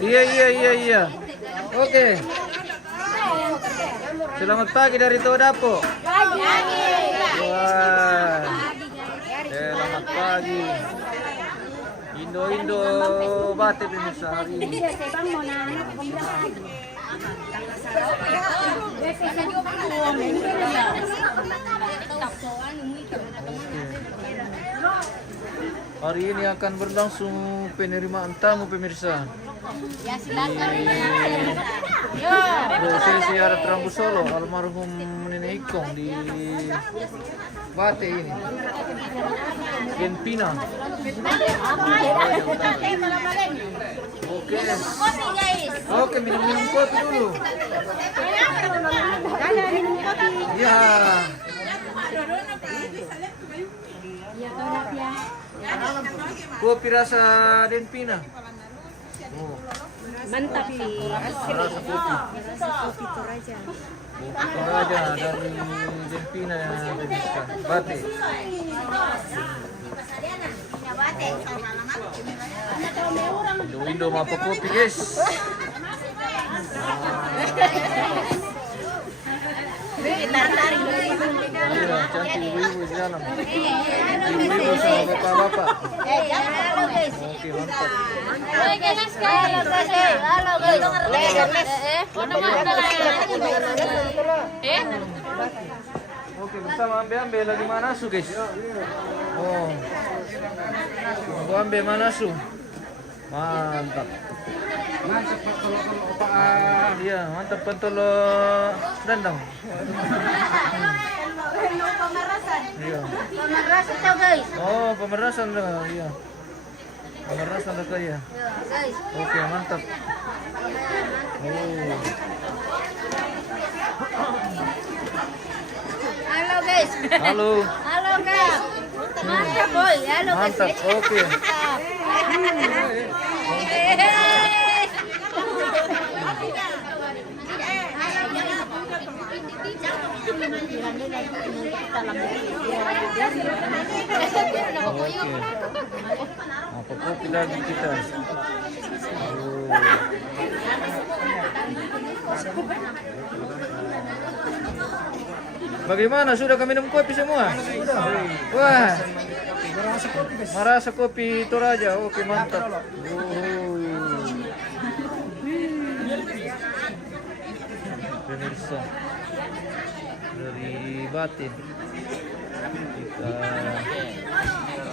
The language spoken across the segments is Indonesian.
Iya. Oke. Selamat pagi dari Todapo. Wah. Selamat pagi. Indo Bate pemirsa hari ini. Hari ini akan berlangsung penerimaan tamu pemirsa. Prosesi adat Rambu Solo almarhum Nenek Ikong di Bate ini. Genpina. Oke, minum kopi dulu. Ya. Kopi rasa Denpina. Oh. Mantap sih. Rasa kopi. Kopi Toraja. Kopi Toraja dari Denpina yang pemirsa. Bate. Indo apa kopi guys? Iya, cantik ibu-ibu di dalam. Ibu-ibu sama bapak-bapak. Oke, mantap. Oke, bersama ambil lagi Manasu guys. Oh, aku ambil Manasu. Mantap. Mantap pentolo. Iya, mantap pentolo dandang. Pemerasan. Iya. Pemerasan tau guys. Oh, pemerasan dah, iya. Pemerasan dah ya. Guys. Oke, mantap. Oh. Halo guys. Halo. Halo guys. Mantap boy. Halo guys. Mantap. Oke. Oke. Apa kopi lagi kita? Oh. Bagaimana? Sudah kami minum kopi semua? Wah. Marasa kopi Toraja. Oke, mantap. Pemirsa dari Bate kita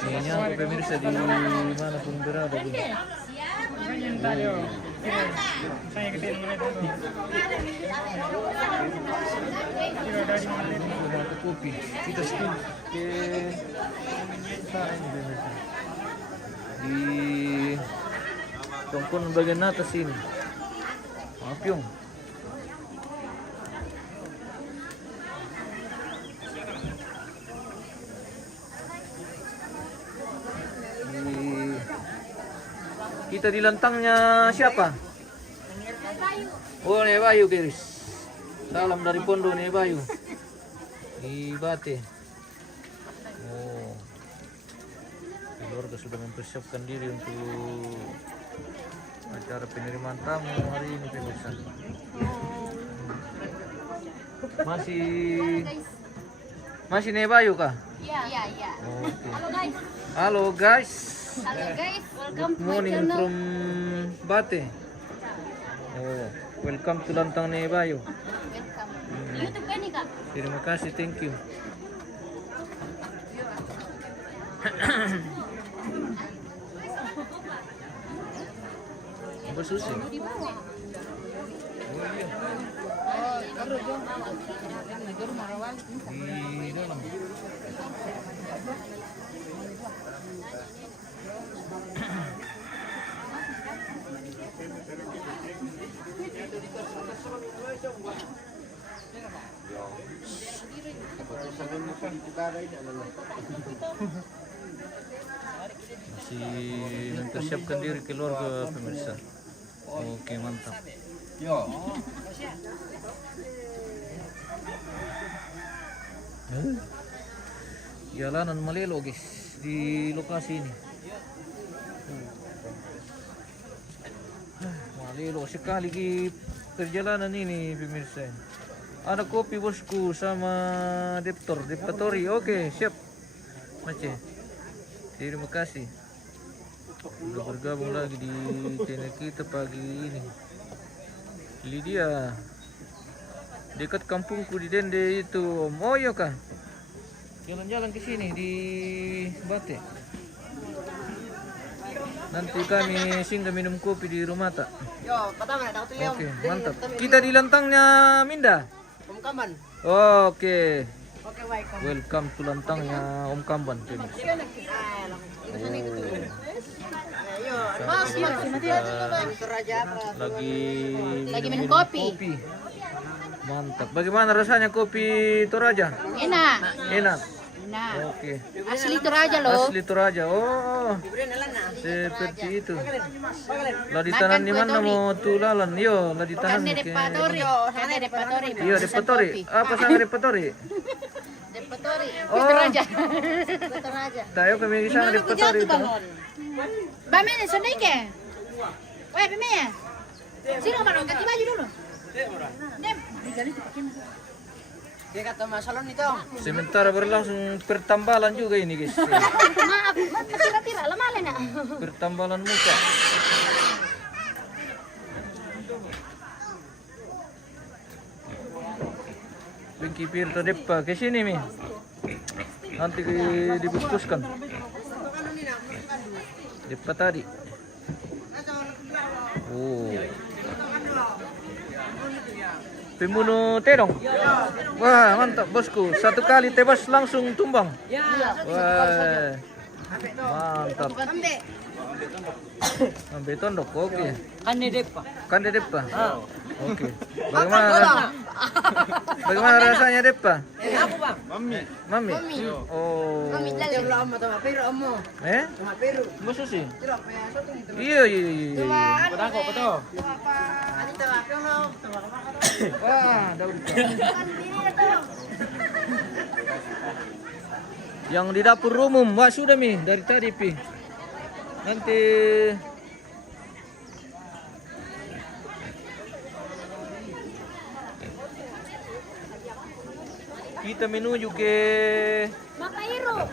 menyapa pemirsa di mana pun berada. Kopi kita spin ke sana ini pemirsa di tongkon bagian atas ini. Apyong. Kita di lantangnya siapa? Oh, Nek Bayu guys. Salam dari Pondok Nek Bayu di Bate. Oh, keluarga sudah mempersiapkan diri untuk acara penerimaan tamu hari ini pemirsa. Masih Nek Bayu kah? Iya. Oke. Halo guys. Halo guys. Halo guys. Good Welcome to my morning channel. from Bate. Oh, welcome to Lantang Nek Bayu. Welcome. YouTube kan nih kak? Terima kasih, thank you. Apa susi? Di bawah. Di dalam. Masih mempersiapkan diri keluarga pemirsa. Oke, mantap. Jalanan Malelo guys di lokasi ini. Lelo sekali di perjalanan ini pemirsa. Ada kopi bosku sama Deptori. Oke, siap. Mace. Terima kasih. Sudah bergabung lagi di channel kita pagi ini. Lydia. Dekat kampungku di Dende itu. Oh iya kah? Jalan-jalan ke sini di Bate. Nanti kami singgah minum kopi di rumah tak. Oke, mantap. Kita di lantangnya Minda. Om Kaman. Oke. Oke, baik. Welcome to lantangnya Om Kamban. Lagi minum kopi. Mantap. Bagaimana rasanya kopi Toraja? Enak. Enak. Nah, Oke. asli Toraja loh. Asli Toraja. Oh. Seperti itu. Lah di tanah di mana mau tulalan? Yo, lah di tanah. Karne Depatori. Karne Depatori. Iya, Depatori. Apa sangat Depatori? Depatori. Oh. Toraja. Toraja. Tayo kami isang Depatori itu. Bamene sonike. Weh, Bime. Sino ba ganti baju dulu? Dem, digali dipakai. Dia kata masalah nih dong. Sementara berlangsung pertambalan juga ini guys. Maaf, tira-tira lemale na. Pertambalan muka. Bengki Pirto Depa ke sini mi. Nanti dibuskuskan. Depa tadi. Oh. Pembunuh terong. Wah, mantap bosku. Satu kali tebas langsung tumbang. Wah. Mantap. Ambe tondok. Oke. Kande Depa. Oke. Bagaimana rasanya Depa? Aku bang. Mami. Oh. Dia belum mau toma peru omo. Toma peru. Masa sih? Tidak punya satu itu. Iya. Padahal kok betul. Ani toma kamu. Wah, daun. Yang di dapur umum, wah sudah mi dari tadi pi. Nanti kita menuju ke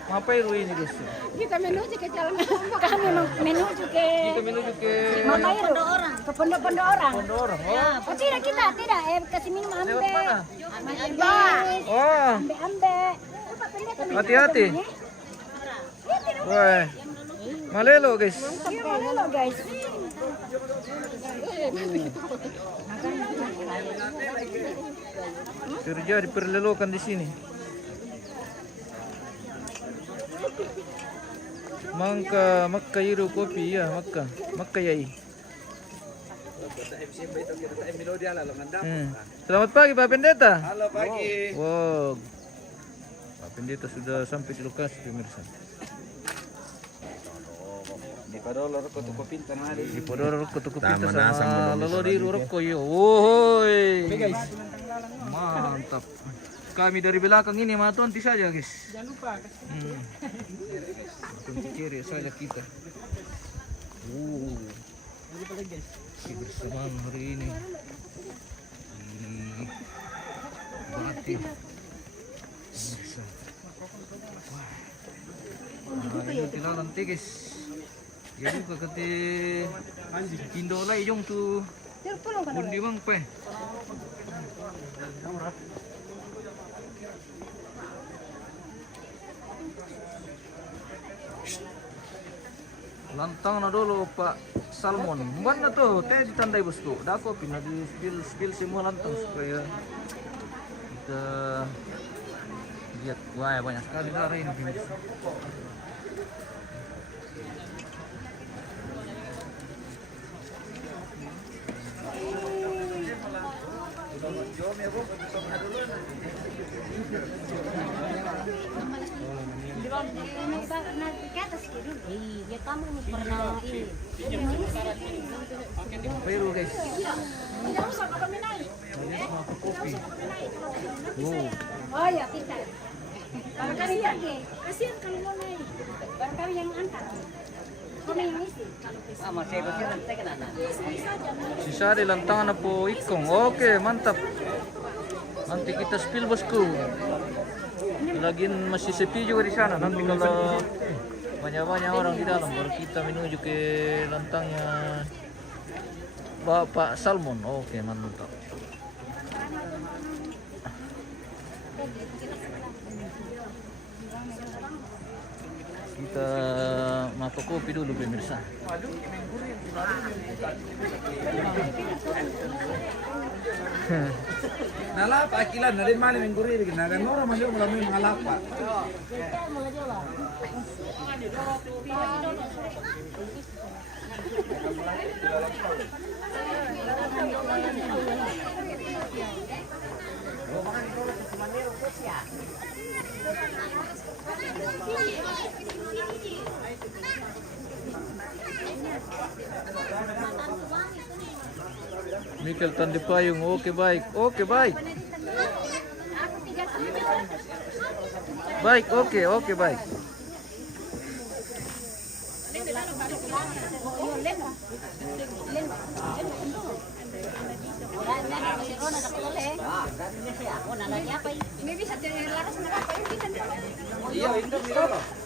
Mapairu ini guys. Kita menuju ke jalan. Kami menuju ke Kita menuju ke Mapairu. Ke pondok-pondok orang. Pondok Orang. Oh, Oh, tidak kasih minum ambe. lewat mana? Ambe. Oh, Ambe. hati-hati. Wah, malelo guys. Halo guys. Terjadi perlelokan di sini. Makka iru kopi ya, Makka yai. Selamat pagi Pak Pendeta. Halo pagi. Wow. Pak Pendeta sudah sampai di lokasi pemirsa. Di padolo rokok tuku pintar hari. Di Podoro Rokok Pinta sama Lolo di Rokok yo. Woi. guys. Mantap. Kami dari belakang ini matonti saja guys. Jangan lupa. Matonti kiri saja kita. Kebersamaan hari ini. Berarti. Wah. Ini tilalan guys. Ya juga kete Indo lai jong tu bundi mang pe. Lantang na dulu Pak Salmon. Mana tuh teh ditandai bosku. Dah kopi na di spill semua lantang supaya kita lihat. Wah banyak sekali hari ini. Ya kamu pernah ini. Peru guys. Kopi. Oh ya kita. Barangkali pergi. Kasihan kalau mau naik. Barangkali yang angkat. Sisa di lantangan na po ikong. Oke, mantap. Nanti kita spill bosku. Lagi masih sepi juga di sana. Nanti kalau banyak-banyak orang di dalam baru kita menuju ke lantangnya Bapak Salmon. Oke, mantap. Kita makan kopi dulu pemirsa. Nalapa akilan na rin mali ng guriri ginagan mo ra masyo mo mga lapa. Mikel Tandi Payung, oke baik, baik. Baik, oke baik.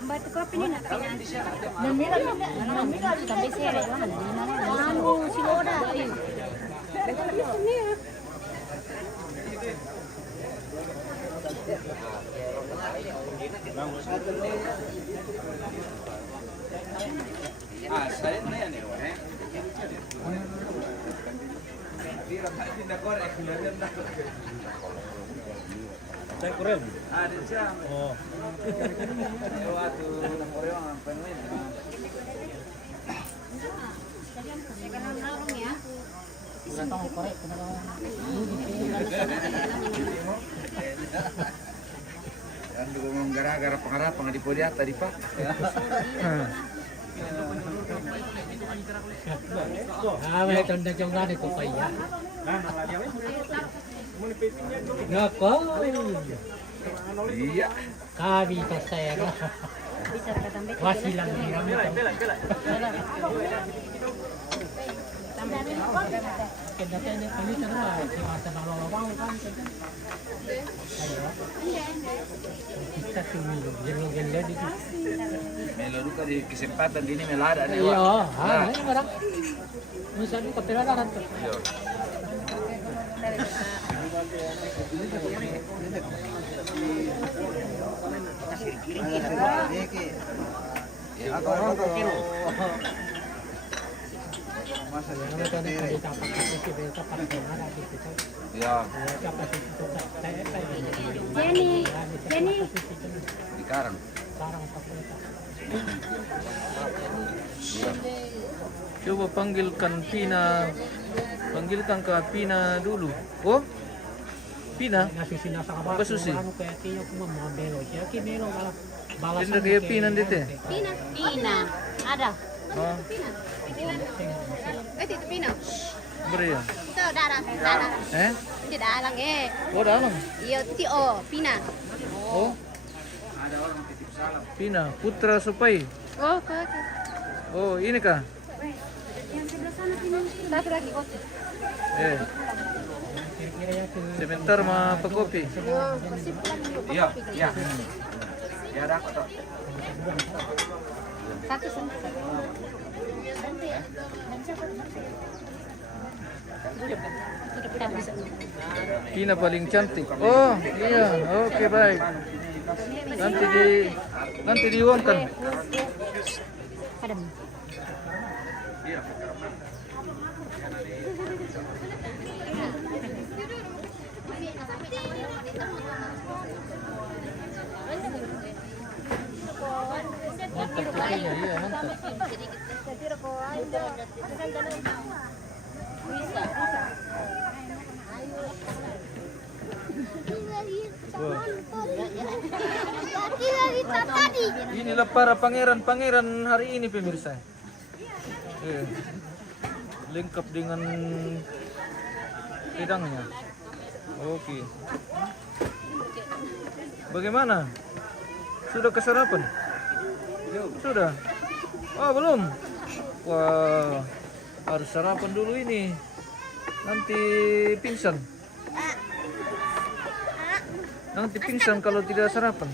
Batu kopi ni nak kena. Dan mira sampai sere lah. Kamu si Loda. Saya na yan eh. Saya kurang. Ada jam. Oh. Waktu orang ang penuhin. Yan juga mong gara-gara pangarap di podiat tadi Pak. May tanda yung gani ko pa iya. Nako. Iya. Kami ka saya. Wasilang hiram ito. Kaya kami sana si masa na lolobang kan. Ayo. Kita tumilog ganda dito. Meluru ka di kesempatan dini melada nih. Iya, ini barang. Misalnya kepiraran tuh. Jenny. Di Karang. Coba panggilkan Kak Pina dulu. Oh, Pina? Apa Susi? Tinda kayak Pina dito. Pina. Ada. Oh, Itu Pina. beri ya. Itu darah. Tidak alang Oh, dalam. Iya, Tio, Pina. Oh, Pina, Putra Supai. Oh, oke. Oh, ini kah? Yang sebelah sana Pina. Satu lagi kopi. Sebentar mah pekopi. Iya, iya. Ya ada kok. Satu sana. Pina paling cantik. Oh, iya. Oke, baik. Nanti diuangkan. Padam. Mantap kopinya, iya mantap. Inilah para pangeran-pangeran hari ini pemirsa. Lengkap dengan pedangnya. Oke. Bagaimana? Sudah kesarapan? Sudah. Oh, belum. Wah, harus sarapan dulu ini. Nanti pingsan. Nanti pingsan kalau tidak sarapan.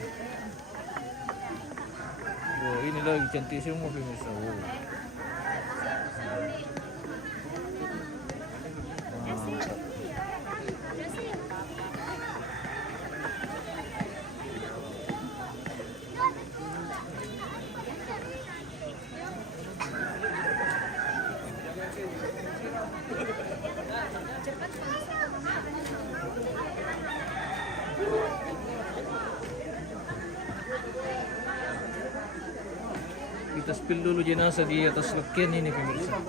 Oh, ini lagi cantik semua pemirsa. Oh. Mantap. Kita spill dulu jenazah di atas lekian ini pemirsa.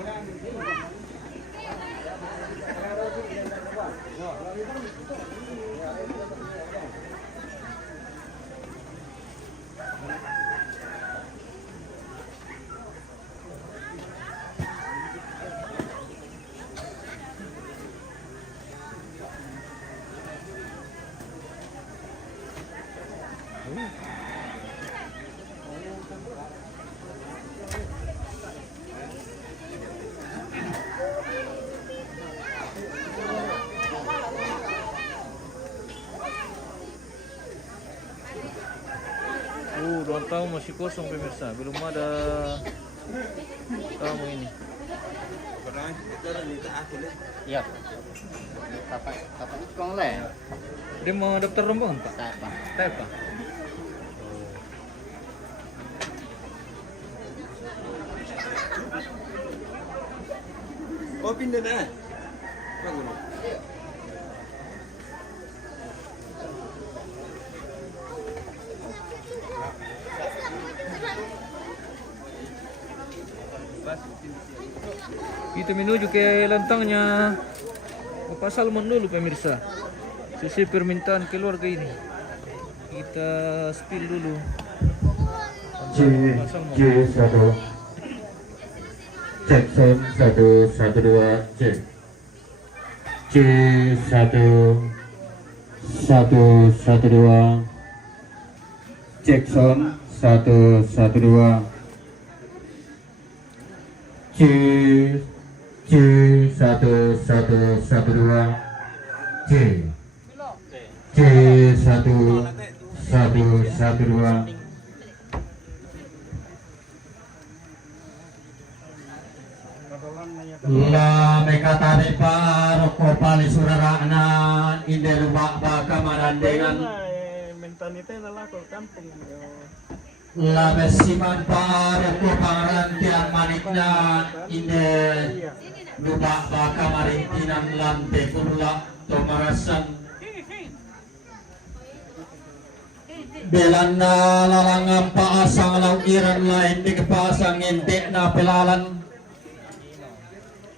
Ruang tamu masih kosong pemirsa, belum ada tamu ini. Iya. Tapak kong le. Dia mau daftar rombongan Pak? Tapak. Tepa. Oh pindah dah. Kita menuju ke lantangnya Bapak Salmon dulu pemirsa. Sesuai permintaan keluarga ini. Kita spill dulu. Bapak Salmon. J1 cek sound 112 cek J1 112 cek sound 112 J1 112 J1 112 La mekatani paroko pali surarana inde lubak baka marandengan La besiman paroko parantian manikna inde lubak baka marintinan lante kurla tomarasan Belanda lalangan paasang laukiran lain di kepasang intik na pelalan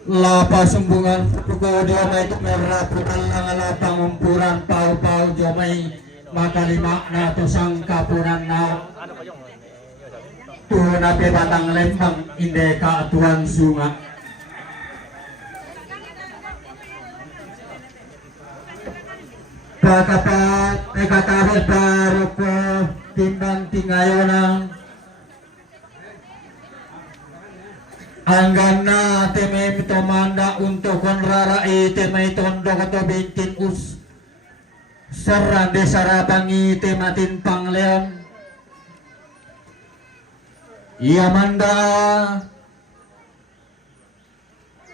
Lapa sumbungan pukul jomai merah pukul lapang umpuran pau-pau jomai maka lima na tusang kapunan na tuna pe batang lembang inde ka tuan sunga Pakapat ekatahel paroko timbang tingayonang Anggana teme mitomanda untuk konrara teme tondo koto bintin us serang desa rabangi tematin pangleon ia manda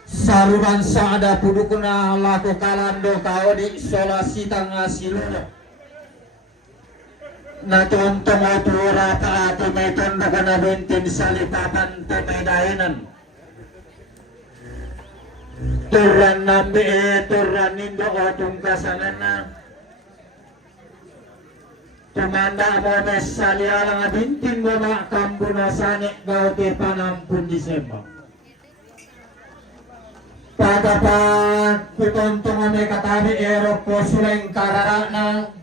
saruran saada pudukuna laku kalando kau di isolasi tangga silulo na tontong atura pa teme tondo kana bintin salipapan teme dainan Turan nabi turan indo otong kasanana Tumanda mo mesali alang abintin mo na kambunasani gauti panampun Disember Padapan kutontong ame katabi erok po suleng kararana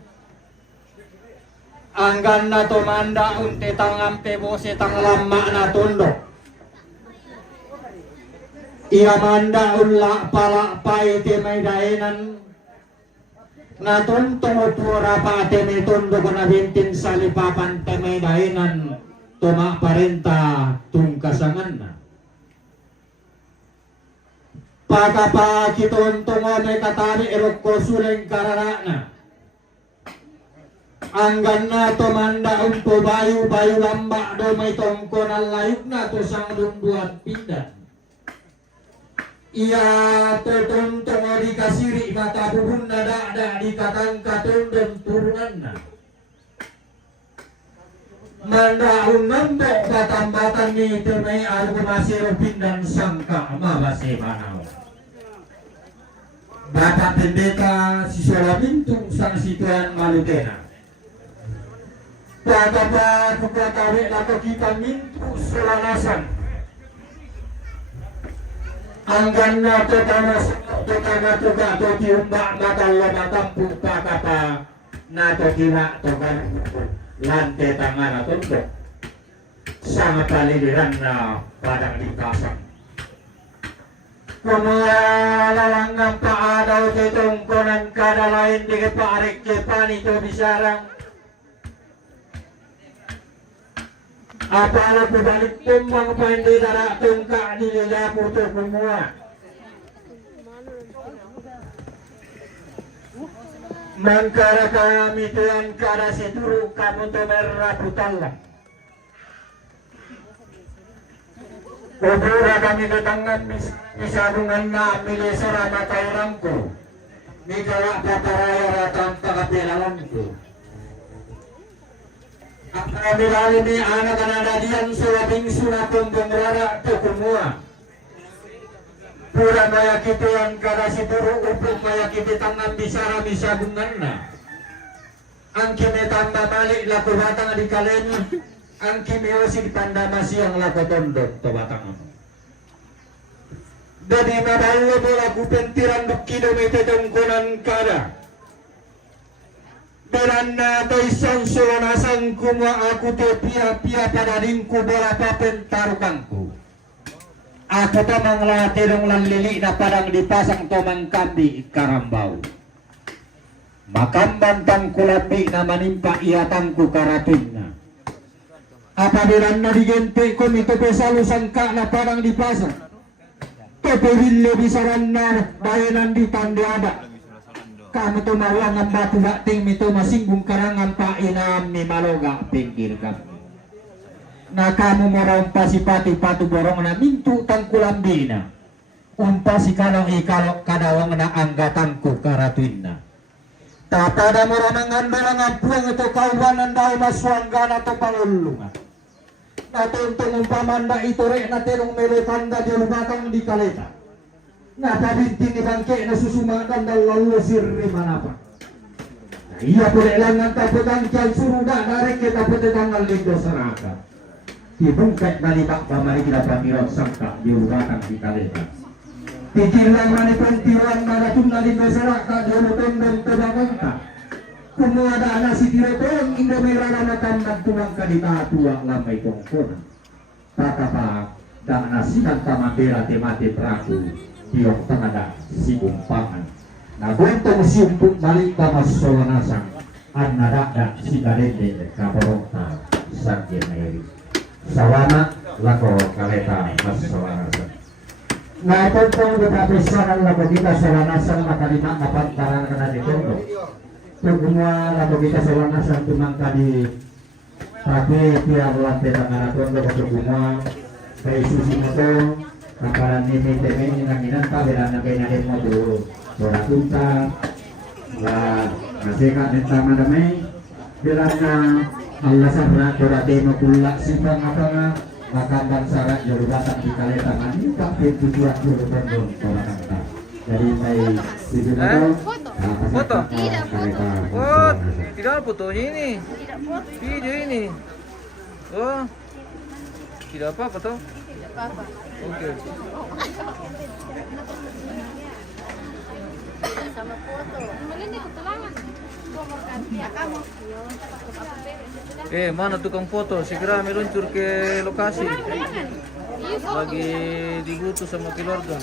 Anggan na tumanda unti tangampe bose tang lama na tundo Ia manda ulla pala pai temai dainan na tuntong upura pa temai tundo kana bintin salipapan temai dainan tuma parenta tungkasangan na Pagapa kitong may katani erok ko suleng kararana. Anggan na to manda unto bayu lamba do may tongkonan layuk na to sang dunduan pindah. Ia tertuntung di kasiri mata buhun nada di katang katundem turunan na. Manda unambok batambatan ni termai argo masih pindan sangka mabase banau. Bapak pendeta siswa mintung sang situan malutena. Pagapa kukatawe lako kita mintu selanasan. Anggan na totana tuga to tiumbak matalla matampu pagapa na to kira togan lante tangan atau sangat palidiran na padang dikasang. Kumalalangang paadaw kitong konan kada lain di keparik kepan itu bisarang. Apala pabalik tumbang pandi darak tungka di lila puto semua. Mangkara kami tuan kada situru kamu to merah putalla. Obura kami ketangan misabungan na milih serama taurangku. Migala paparaya ratang pakapilalanku. Kami ini anak-anak dadian sulaping sulapong pengrara to kumua. Pura maya kita yang kada situru upung maya kita tangan bisara misabungan na. Angki me tambah balik laku batang di kaleni. Angki me osik tanda masih yang laku tondok to batang. Dari mabawa laku pentiran duk kilometer tongkonan kada. Beranda to isang solonasan kumwa aku to pia pada lingku bola papen tarukanku. Aku to manglati dong lanlili na padang dipasang to mangkambi karambau. Makamban tang kulabi na manimpa iatangku karatinna. Apabila na digente ko mito pesalu sangka na padang dipasang. Tepewille bisaran na bayanan di tandiada. Kamu to mawangan batu bating mito masinggung karangan pa inam ni maloga pinggir kami. Na kamu morompa si pati patu borong na mintu tangkulam dina. Umpa si kalong ikalok kadawang na anggatanku karatuin na. Tapada moranangan belangan puang itu kawanan daw maswangga na to pangulungan. Natuntong umpamanda ito rek na terong meletanda di lubatang di kaleta. Napabinti ni bangke na susumakan daw lalu sirri manapa. Iya pula langan taputang kian suruda narik kita putetang alindo seraka. Dibungkak balibak pamari kita pamirot sangka di lubatang di kaleta. Tikilang manipun tiruan manatun alindo seraka di lutong dan tebangangka. Kumua ada anak si tiretong indo merana matandang tunang kadita tua lambai tongkona. Takapa dan nasinan tamambera temate peraku. Tiok tengah si umpangan. Nah buntong si umpuk balik tamas solanasang. Annada si dadende kaporongta sakye meri. Sawana lako kaleta mas solanasang. Nah pontong beberapa saran lako kita solanasang makalima mapantaran kena ditondo. Semua lako kita solanasang tumangka di tapi tiap lantai tangan tondo untuk semua. Baik susi motor. Kaparan ini temen nanginan pa berana kaya natin mo to Sora Kunta la nasika neta madamay berana Allah sarra Sora Demo Kulak Simpang Apanga Makambang Sarat Yorubatan di Kaleta Manita Pintu Juat Yorubandong Sora Kanta. Jadi may video na to Foto? Oh, tidak ada fotonya ini. Video ini. Oh, tidak apa-apa toh? Apa-apa. Oke. Sama foto. Maganda ko tulangan. Ya kamu. Mana tukang foto? Segera meluncur ke lokasi. Lagi digutu sama keluarga.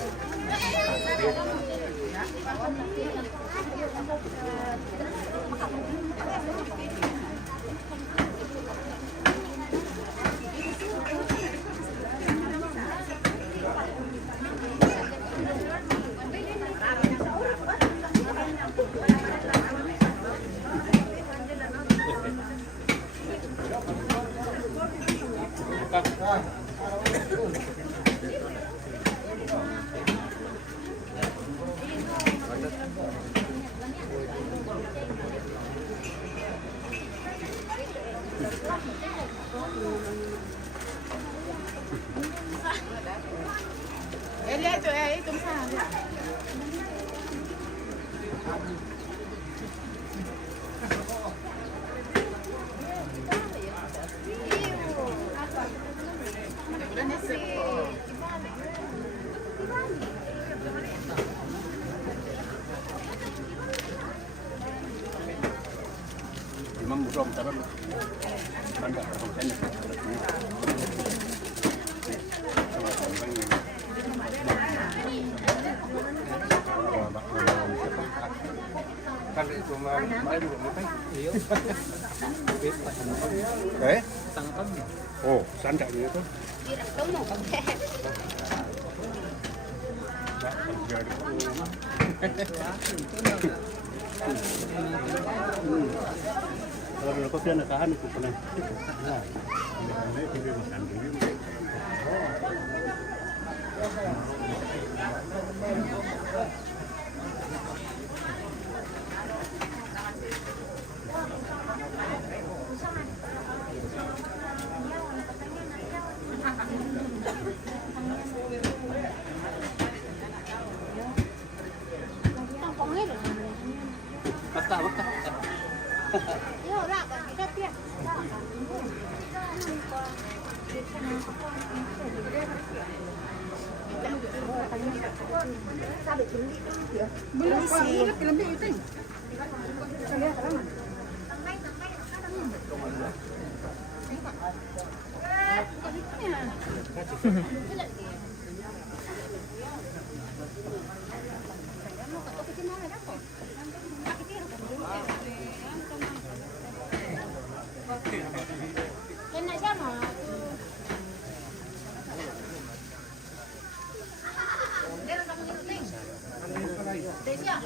Oh, sandak gitu. Tidak kamu. Kalau kopi anak kahan itu pernah. Iya, ora kan kita piye. Belum sih. Kena sama. Desia.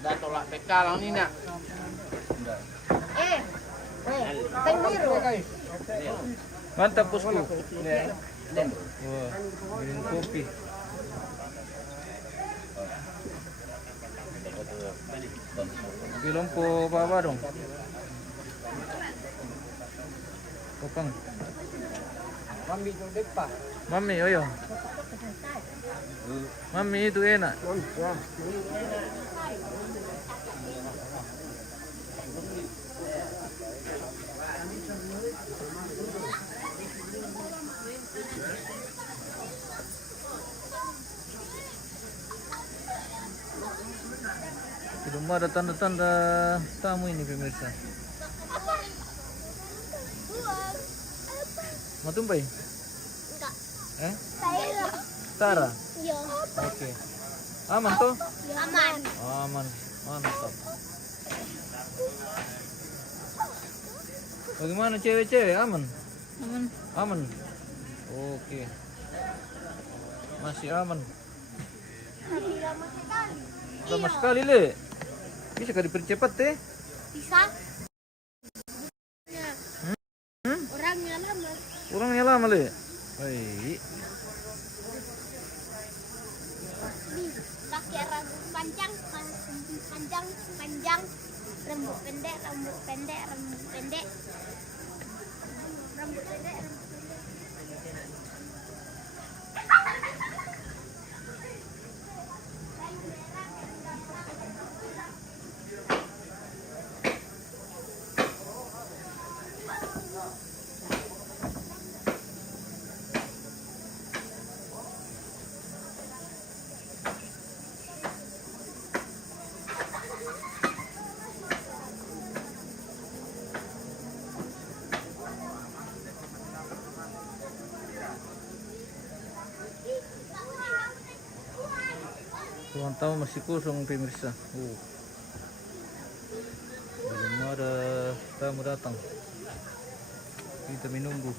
Dah tolak PK lang ni nak. Teng biru. Mantap bosku. Wah, minum kopi. Belum po apa dong? Kokang. Mami, ayo. Mami itu enak. Belum ada tanda-tanda tamu ini pemirsa. Mau tumpah? Enggak. Eh? Tara? Iya. Oke. Aman toh? Aman. Aman. Mantap. Bagaimana cewek-cewek? Aman? Aman. Aman. Oke. Masih aman. Lama sekali. Lama sekali le. Bisa kali dipercepat teh? Bisa. Orangnya lama. Orangnya lama le. Baik. Pakai rambut panjang, panjang, rambut pendek, rambut pendek. Ruang tamu masih kosong pemirsa. Belum ada tamu datang. Kita menunggu.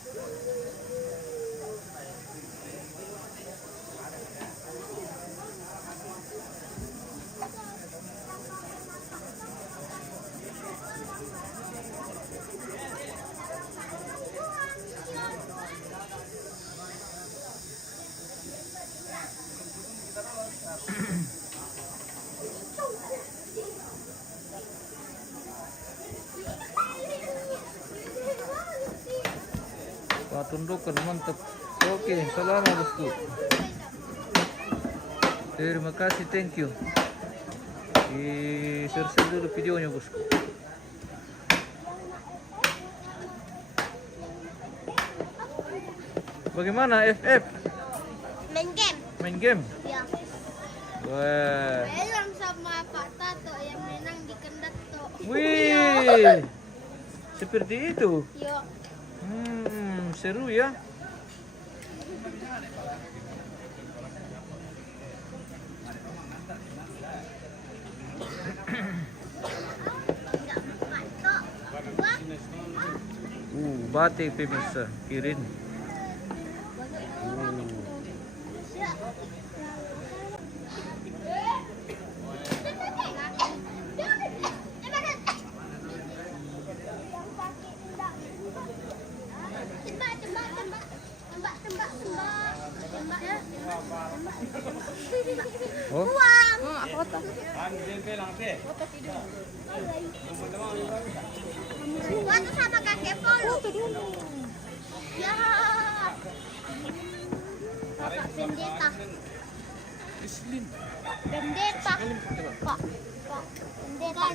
Tundukan mantap. Oke, selamat bosku. Terima kasih, thank you. Di-share dulu videonya, bosku. Bagaimana FF? Main game. Main game? Ya. Wah. Belum sama Pak Tato yang menang di Kendat tuh. Wih. Seperti itu. Yo. Seru ya. Batik pemirsa, kirin. Oh, Foto sama kakek Polo. Ya. Kakak pendeta. Pendeta. Pak. Pendeta.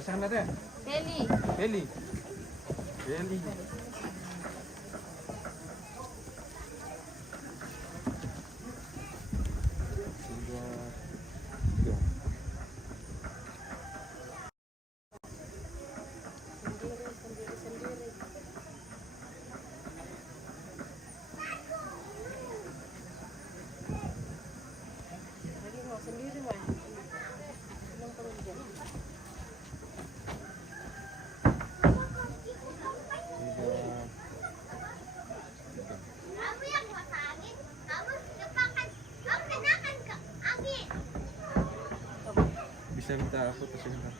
Kesana deh. Heli. Heli. Heli. Kamu yang pasangin, kamu cepatkan, kamu kenakan ke angin. Bisa minta foto sebentar.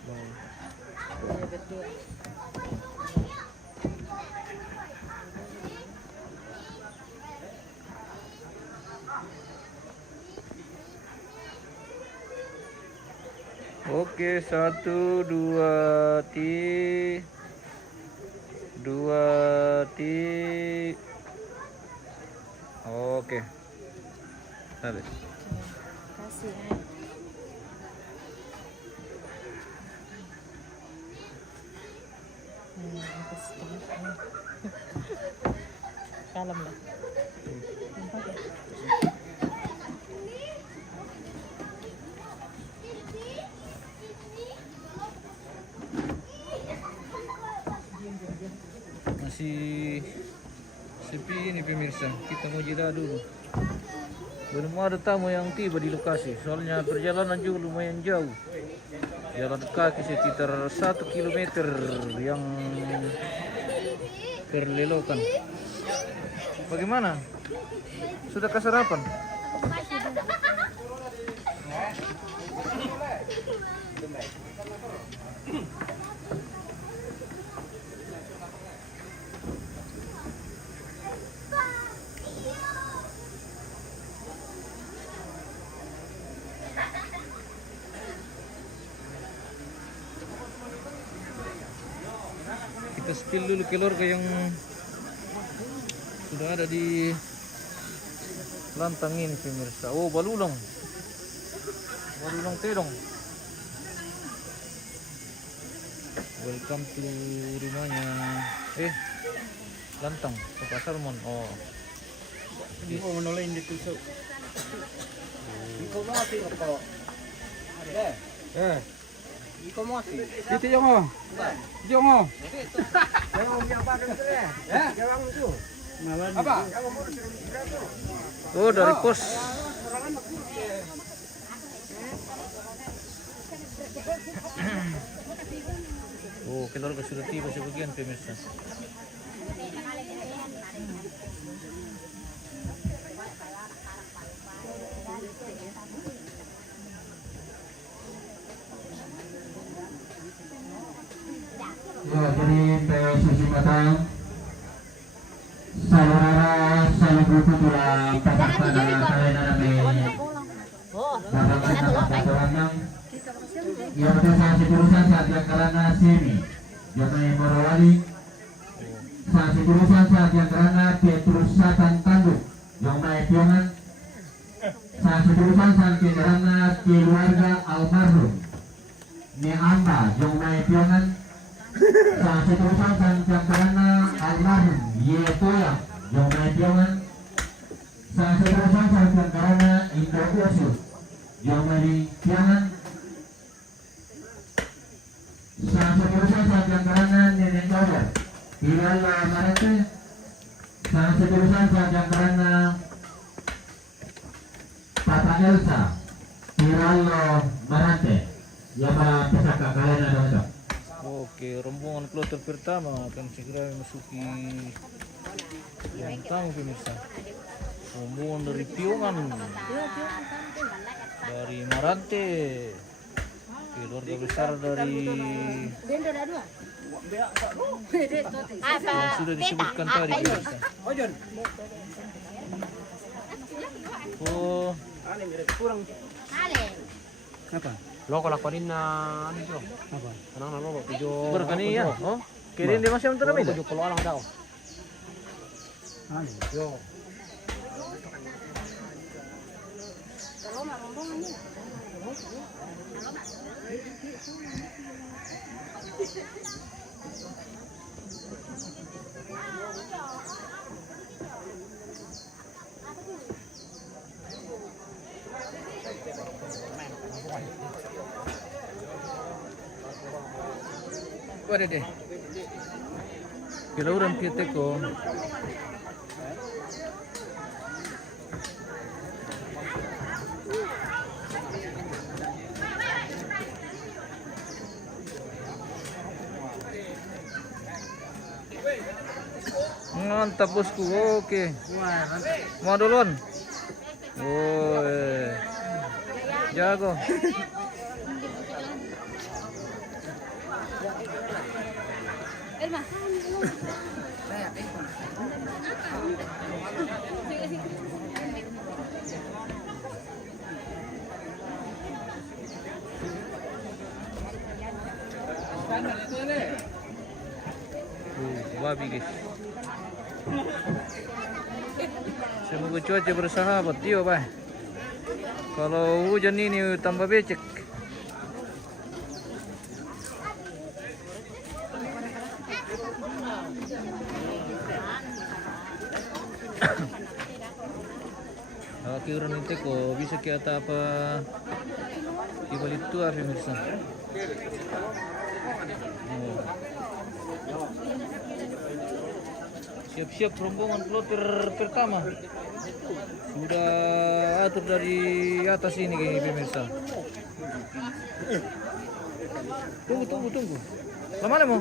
oke, 1, 2, 2, oke. Habis. Kasih. Kalem lah. Masih sepi ini pemirsa. Kita mau jeda dulu. Belum ada tamu yang tiba di lokasi. Soalnya perjalanan juga lumayan jauh. Jalan kaki sekitar 1 kilometer yang terlelokan. Bagaimana? Sudah kesarapan? Kita spill dulu keluarga yang sudah ada di lantang ini pemirsa. Oh, balulang terong. Welcome to rumahnya lantang Pak Salmon. Oh, Hindi ko manulayin dito sa... Ikaw mati ako. Ikaw mati. Dito yung oh. Yung oh. Yang yang pakai itu ya. Yang itu. Apa? oh dari pos. Oh, keluarga sudah tiba sebagian pemirsa. Ya, jadi susi matang. Saudara selalu tulang pasakana kalian nabi. Bapak ya betul saya jurusan saat yang karena sini. Jangan Morowali. Saat jurusan saat yang karena Petrus Satan Tanduk. Jangan Piongan. Saat jurusan saat yang karena keluarga almarhum. Ni Amba Jangan Piongan. Saat jurusan saat yang karena almarhum Yetoya Jangan Piongan. Saat jurusan saat yang karena Indo Usul Jangan Piongan. Saat jurusan saat yang karena Nenek Jawar Hilala Marate. Saat jurusan saat yang karena Papa Elsa Hilala Marate. Ya para pesaka kalian ada itu. Oke, rombongan kloter pertama akan segera memasuki yang tamu pemirsa. Rombongan dari Piungan, dari Marante, keluarga besar dari yang sudah disebutkan tadi pemirsa. Oh, Apa? Loko lakuin na ano jo? Apa? Anong nalolo? Ijo. berkani ya. Oh, kirim dia masih untuk Ijo kalau alang daw. Ano? Yo. Ada deh. Kira orang kita ko. Mantap bosku, oke. Mau duluan? Woi, jago. Elma. Babi guys. Semoga cuaca bersahabat, iya Pak. Kalau hujan ini tambah becek. Akhirnya nanti kok bisa kita apa di balik tua pemirsa. Oh. Siap-siap rombongan kloter pertama sudah atur dari atas ini kayaknya pemirsa. Tunggu. Lama mau?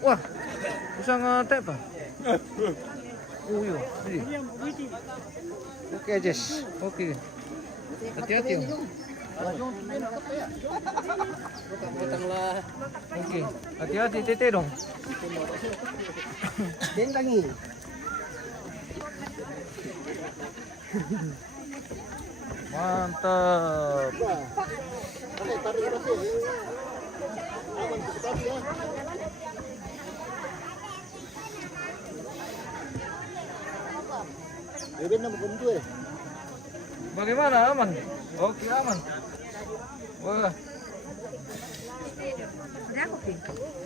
Wah, bisa ngetek pak? Oh iya, ini. Oke Jess, oke. Hati-hati om. Oke, hati-hati tete dong. Tendangi. Mantap. Bagaimana aman? Oke aman. Wah.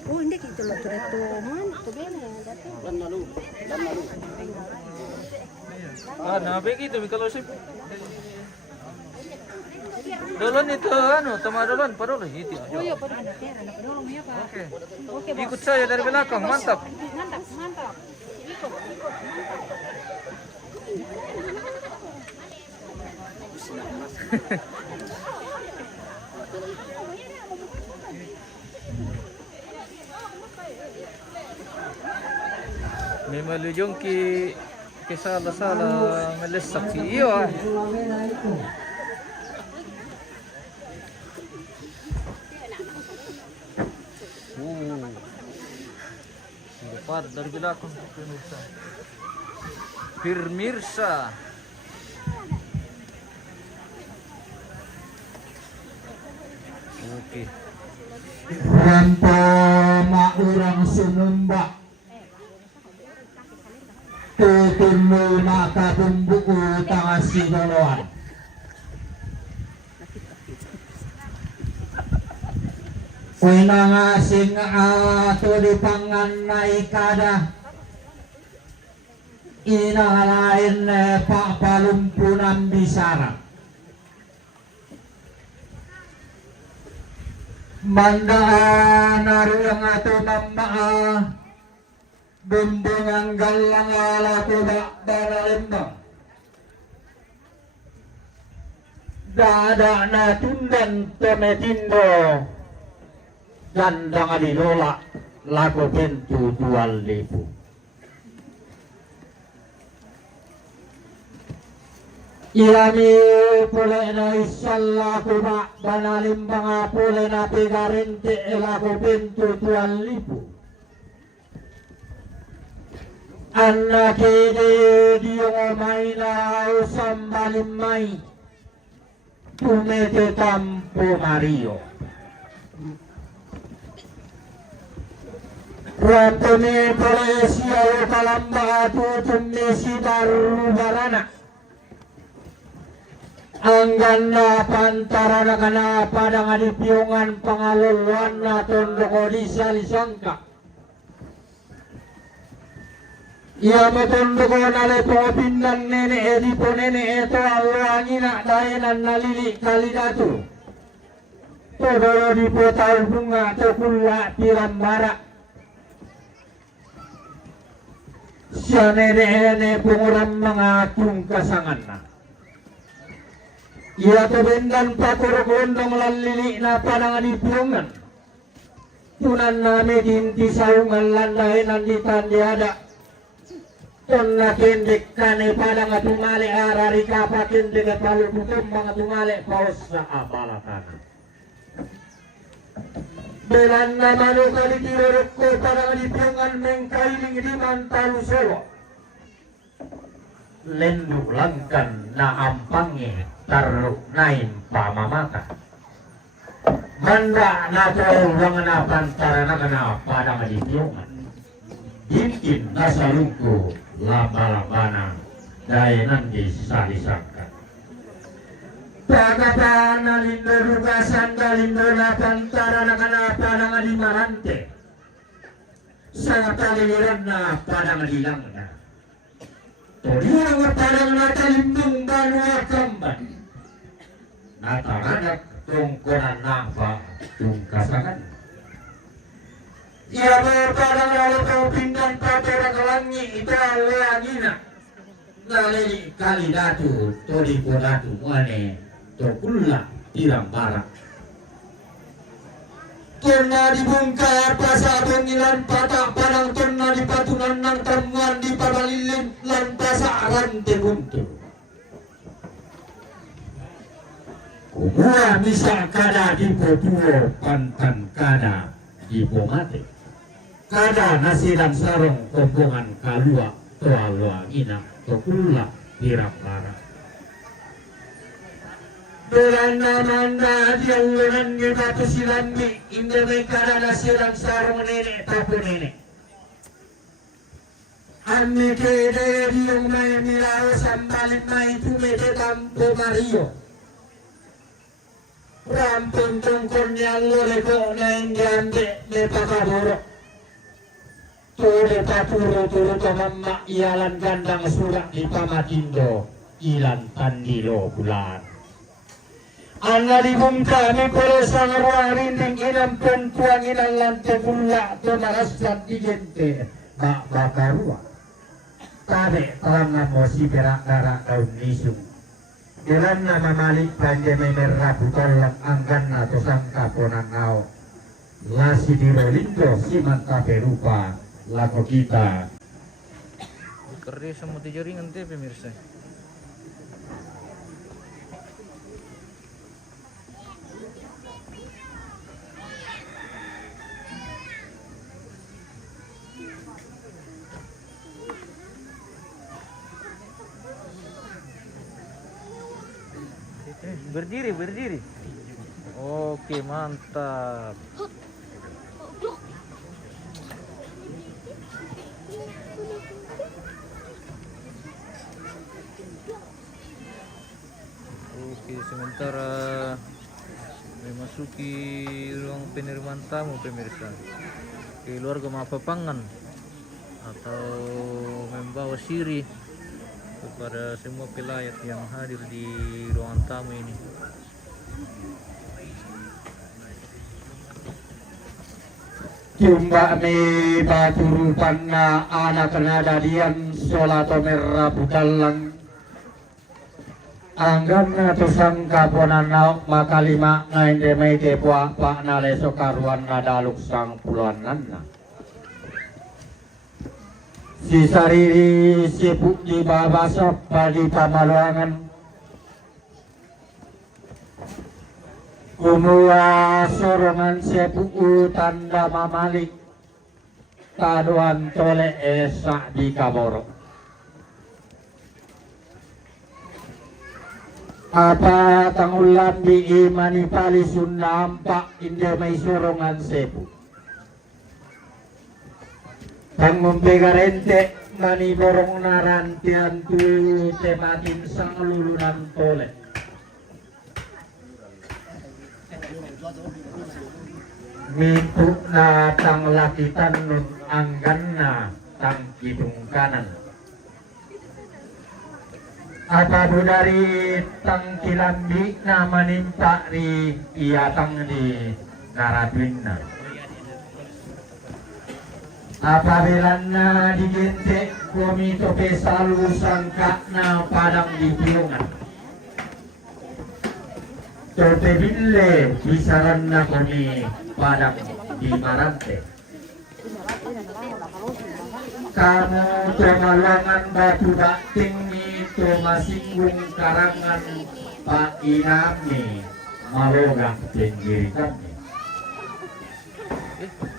Oh, hindi kita lo turetuman. Tubena dati. Lalu. Ah, nah begitu kalau sip. Dolon itu anu, tama dolon, padahal itu. Oh, iya, pwede na pera. Napinolong mo yan pa. Oke. Okay, boss. Ikut saya dari belakang, mantap. Mantap. Ikut. Memang lujung ke salah melesak iyo. Lempar dari belakang pemirsa. Pemirsa. Oke. Rampa maurang sinumba tutulo nakabumbuko tangasi doloan Winangasing ato di panganay kada inalain papalumpunan bisara mandaan naruyang ato namba bumbungan galang ala ko banalimbang dada na tundan temetindo gandang adilola laku pintu 2.000 Iami pule na isal laku ba banalimbang pule na pigarinte laku pintu 2.000 anak ini dia main usam balimai tumete tampo Mario Rantone Malaysia kalamba tutum mesi baru barana anggana pantarana kana padang adipiungan pangaluluan na tondoko disalisangka ia matondoko nale pengopindan nene edipo nene eto alwangina daenan nalili kalidatu todoro dipotal bunga tokulla pirambara siya nene penguram mengatung kasangan ia kebendan pakur gondong lalili na panang adipiungan tunan name dinti saungan landaenan ditandiada Tonna kendek kane pada ngatumale arari kapa kendek palu bukum mangatumale paus sa abalatan. Belan namanu kali tirokko pada ngadipiungan mengkailing di mantalu solo. Lenduk langkan na ampange taruk naim pamamata. Manda na tolong na pantara na pada ngadipiungan. Intin nasalungku laba-labana daenan disalisangkan pagapana lindo rugasan dalindo na pantara na kanapa na nga di marante sa taliran na padang dilang na toliang nga padang natalindong banwa kamban nataranak tungkunan napa tungkasangan ia berpadang lalu kau pindang patera kelangi itu lagi nak nalili kali datu todi podatu muane tokulla tirang barak tonna dibungkar pasar pengilan patak padang tonna di patungan nang temuan di pabalilin lan pasaran tebuntu kumua bisa kada di popuo pantan kada di pomate kada nasi dan sarong kombongan kalua toalua ina tokulla tirang barak belanda manda dialuran ni batu silami indeme kada nasi dan sarong nenek tapu nenek anne kede diung mai milao sambalin mai tumete tampo Mario rampun tungkon yang loreko naing jande me pakaboro tore turu mamma ialan gandang surak di Pamatindo ilan tandilo bulan anda dibungka ni pere sangarwa rinding inam pentuang inan lante pula tomaraslan digente bak bakarua tabe talangan mosi perak darak daun nisung jalan nama malik panje memerah butolang anggan atau sangka ponan nao lasi di Rolindo simanta perupa laku kita Keris sama jaringan teh pemirsa. Berdiri, berdiri. Oke, mantap. Oke, sementara memasuki ruang penerimaan tamu pemirsa, keluarga Mapapangan atau membawa siri kepada semua pelayat yang hadir di ruangan tamu ini. Jumba mi baturupan na anak nadadian solato merah budalang anggan na tusang kaponan na makalima na hindi may tepwa pa na leso karuan na daluk sang puluanan na. Si sarili sibuk di babasa di pamaluangan kumuha sorongan sepuku tanda mamalik taduan tole esa di kaboro. Apa tangulan di imani pali sunda ampak indah may sorongan sepu. Tang mempegarente mani borong narantian tu tematin sang lulunan tole. Mitu na tang lakitan nun anggan na tang kidung kanan. Apa dari tang kilambi na maninta ri iatang di narabin na. Apabila na digente komito pesalu sangka na padang di piungan. Tote bille bisaran na kami padang di Marante. Kamu tumalangan batu bating itu masinggung karangan Pak Inami malogang pinggir kami.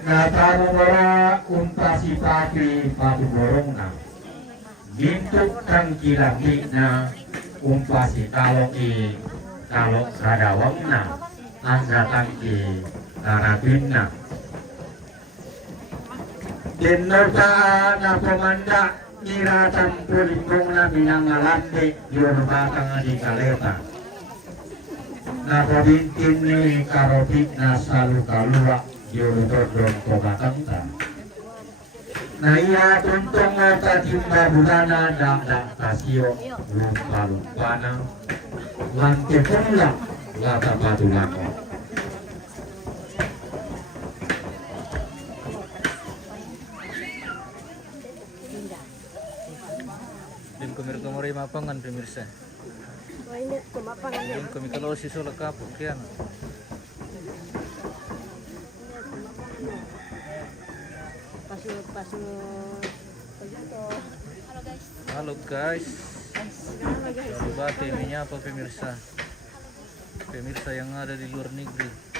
Nah kamu bara umpasi pagi batu borong na. Gintuk kang kilaki na umpasi kalau radawang na anda tangki narabin na. Dinota na pemanda niratan pulimbong na minangalande yun batang di kaleta. Na pabintin ni karopit na salu kalua yun todong kobatangta. Na iya tuntong ata timba bulana da kasio lumpa-lumpana lante pula lata patulako. Din kumir-kumari mapangan pemirsa. Din kami kalau si sola kapok yan. Halo guys. Halo bate ini apa pemirsa? Pemirsa yang ada di luar negeri.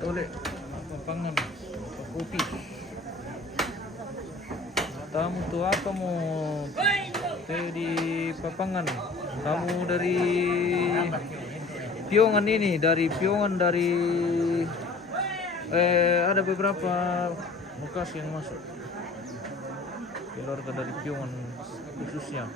Oleh mapangan kopi. Tamu tuh apa mau teh di Papangan? Tamu dari Piongan ini, dari Piongan dari ada beberapa bekas yang masuk. Keluarga dari Piongan khususnya.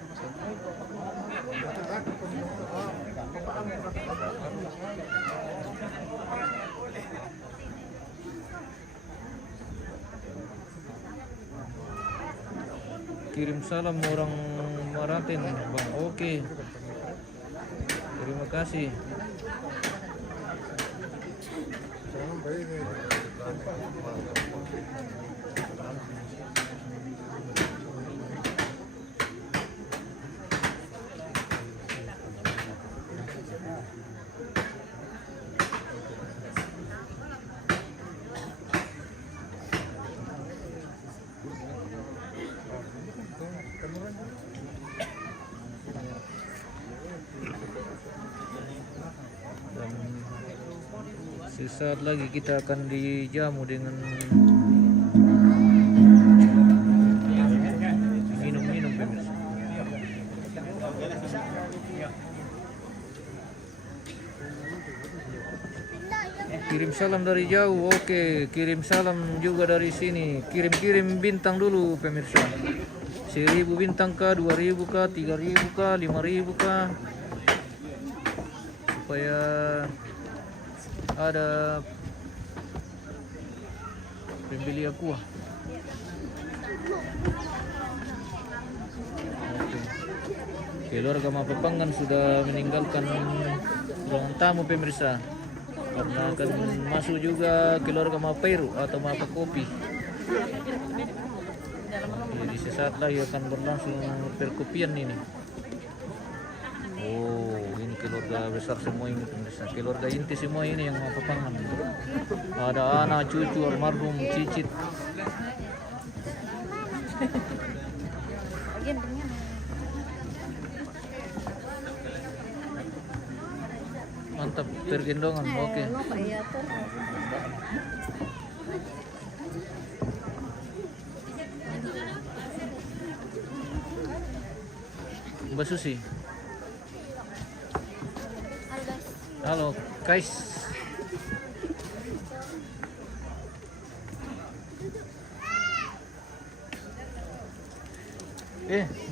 Kirim salam orang Maratin, Bang. Oke. Terima kasih. Dan sesaat lagi kita akan dijamu dengan minum-minum pemirsa. Kirim salam dari jauh, oke. Kirim salam juga dari sini. Kirim-kirim bintang dulu pemirsa. 1000 bintang kah, 2000 kah, 3000 kah, 5000 kah, supaya ada pembeli aqua. Oke. Keluarga Mapapangan sudah meninggalkan ruangan tamu pemirsa, karena akan masuk juga keluarga Mapairu atau Mapakopi. Jadi sesaat lagi akan berlangsung perkopian ini. Oh, ini keluarga besar semua ini pemirsa. Keluarga inti semua ini yang Mapapangan. Ada anak, cucu, almarhum, cicit. Mantap, tergendongan. Oke. Mbak Susi. Halo, guys.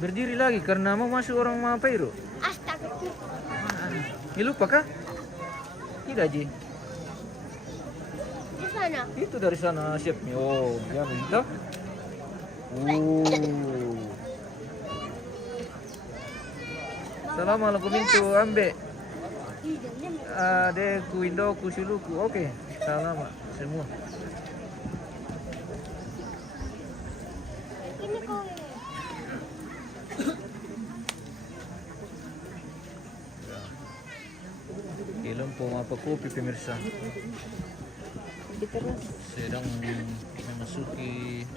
Berdiri lagi karena mau masuk orang Mapairu. Astaga. Ini lupa kah? Tidak, Ji. Di sana. Itu dari sana chefnya. Oh, ya minta. Assalamualaikum pintu ambe. Adekku, indoku, siluku. Oke, salam semua. Ini kok. Lempo Mapakopi pemirsa. Sedang memasuki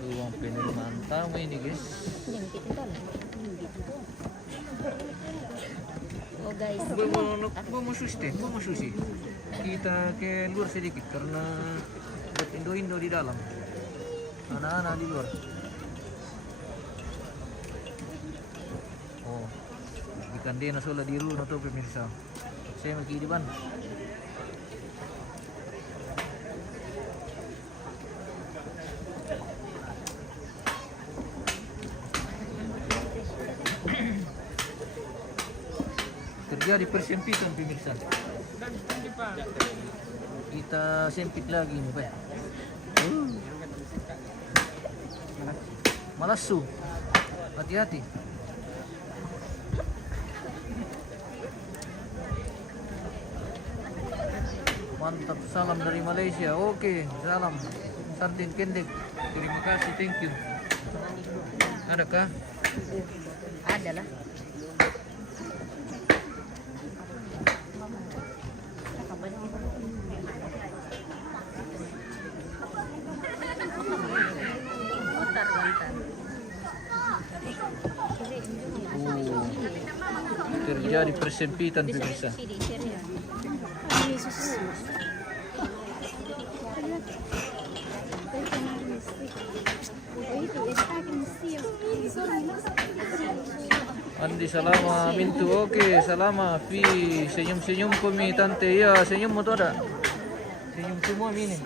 ruang penerimaan tamu ini guys. Oh guys. Mau susi. Kita ke luar sedikit karena buat Indo di dalam. Anak-anak di luar. Oh, ikan dia nasola di rumah tuh pemirsa. Saya mau di ban. Terjadi persempitan pemirsa. Kita sempit lagi nih Pak. Malasu. Hati-hati. Mantap, salam dari Malaysia. Oke, salam. Sarden Kendek. Terima kasih, thank you. Adakah? Ada lah. Terjadi persempitan pemirsa. Andi salama mintu, oke salama fi senyum kami tante ya senyum mo to ada senyum semua ini.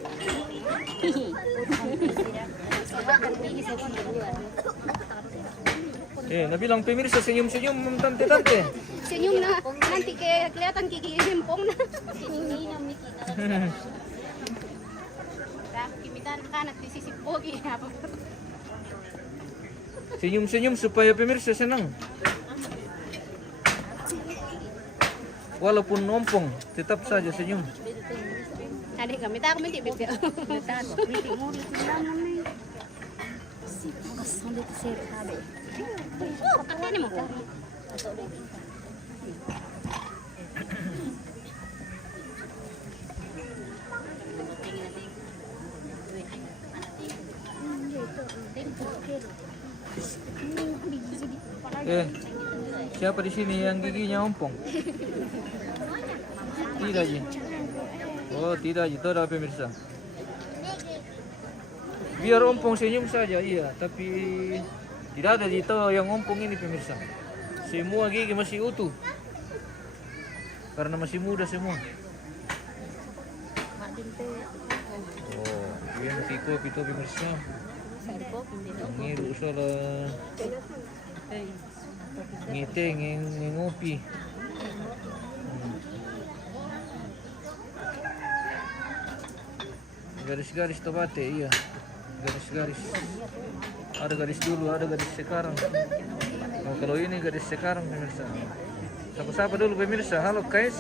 Nabilang pemirsa senyum tante. Senyum na, nanti kelihatan gigi hempong na. Kimitan kanak di sisi pogi. Senyum supaya pemirsa senang. Walaupun ompong, tetap saja senyum. Adik kami tak kami tibit ya. Oh, katanya ni mo. Siapa di sini yang giginya ompong? Tidak Ji. Oh tidak Ji, tidak pemirsa. Biar ompong senyum saja, iya. Tapi tidak ada Ji tahu yang ompong ini pemirsa. Semua gigi masih utuh. Karena masih muda semua. Oh, yang di kopi itu pemirsa. Ngiru salah. Ngiteng ngopi. Garis-garis tobate, iya. Garis-garis. Ada garis dulu, ada garis sekarang. Oh, kalau ini garis sekarang pemirsa. Sapa-sapa dulu pemirsa. Halo guys.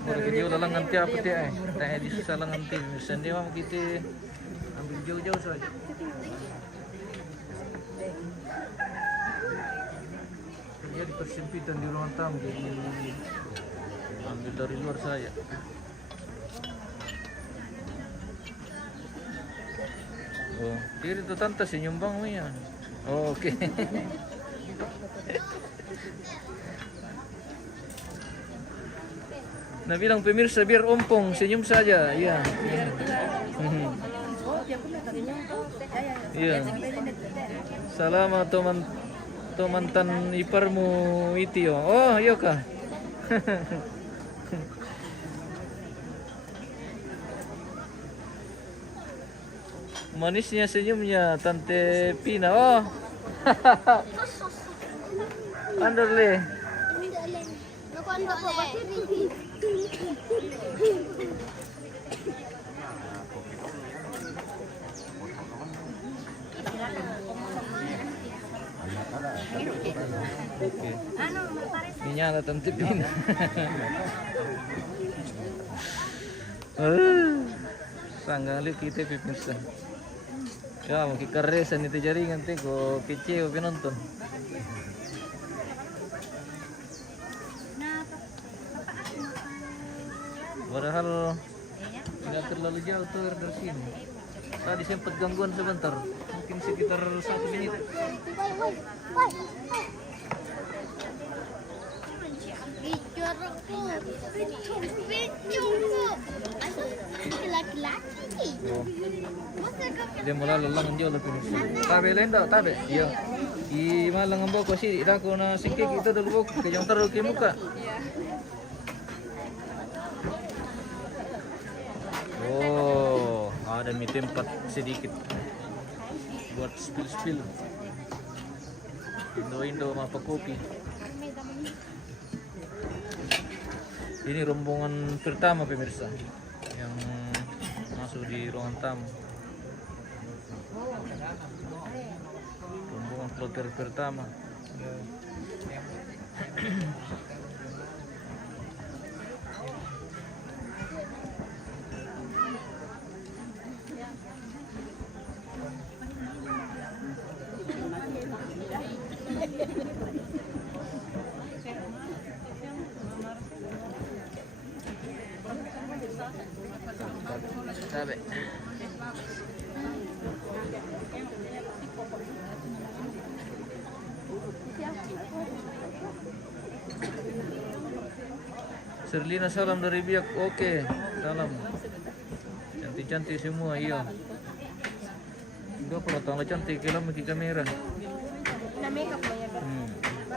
Baru kita ulang nanti apa teh? Tanya di susah nanti. Sendiri mah kita ambil jauh-jauh saja. Jadi persempitan di ruang tamu, jadi ambil dari luar saya. Oh, diri tuh tante senyum bang ya. Oh, oke. Nah bilang pemirsa biar ompong senyum saja, iya. Iya. Salam teman mantan iparmu itu. Oh iya kah? Manisnya senyumnya Tante Pina. Oh. Andorle. Ini nyala Tante Pina. Sanggali kita pemirsa. Ya, mau kikeresan itu jaringan teh kok kecewa penonton. Padahal tidak terlalu jauh tuh dari sini. Tadi sempat gangguan sebentar, mungkin sekitar 1 menit. Oh. Dia mulai lelang jauh lebih. Tabe lenda, tabe. Iya. I malang ambo ko si ira ko na singkik itu dulu ke yang taruh ke muka. Oh, ada mie tempat sedikit buat spill. Indo apa kopi. Ini rombongan pertama pemirsa yang masuk di ruangan tamu. Rombongan kloter pertama. Sabe. Serlina salam dari Biak. Oke, salam. Cantik-cantik semua, iya. Enggak pernah tahu cantik kalau pakai kamera.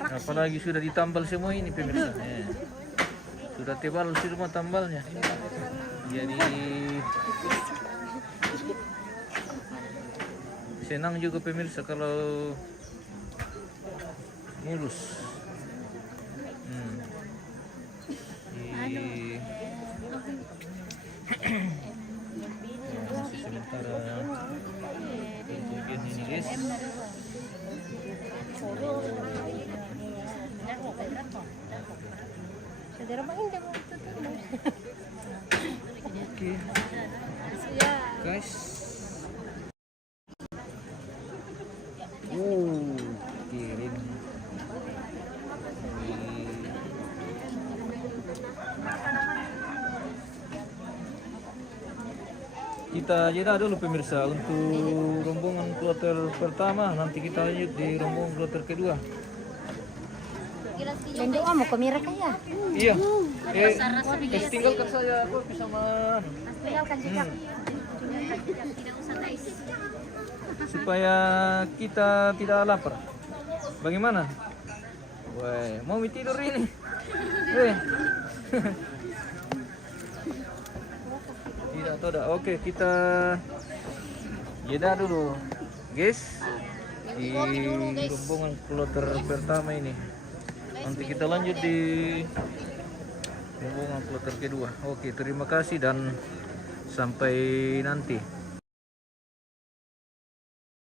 Apalagi sudah ditambal semua ini pemirsa. Sudah tebal semua tambalnya. Jadi senang juga pemirsa kalau mulus. Sementara bagian ini Ini guys. Oke. Guys. Kirim. Kita jeda dulu pemirsa untuk rombongan kloter pertama, nanti kita lanjut di rombongan kloter kedua. Bendoa mau ke Mira kaya. Iya. Tinggalkan saya aku sama Tinggalkan jejak. supaya kita tidak lapar. Bagaimana? Woi, mau tidur ini? Weh. Tidak tahu dah. Oke, kita jeda dulu, guys. Di rombongan kloter pertama ini. Nanti kita lanjut di rombongan kloter kedua. Oke, terima kasih dan sampai nanti.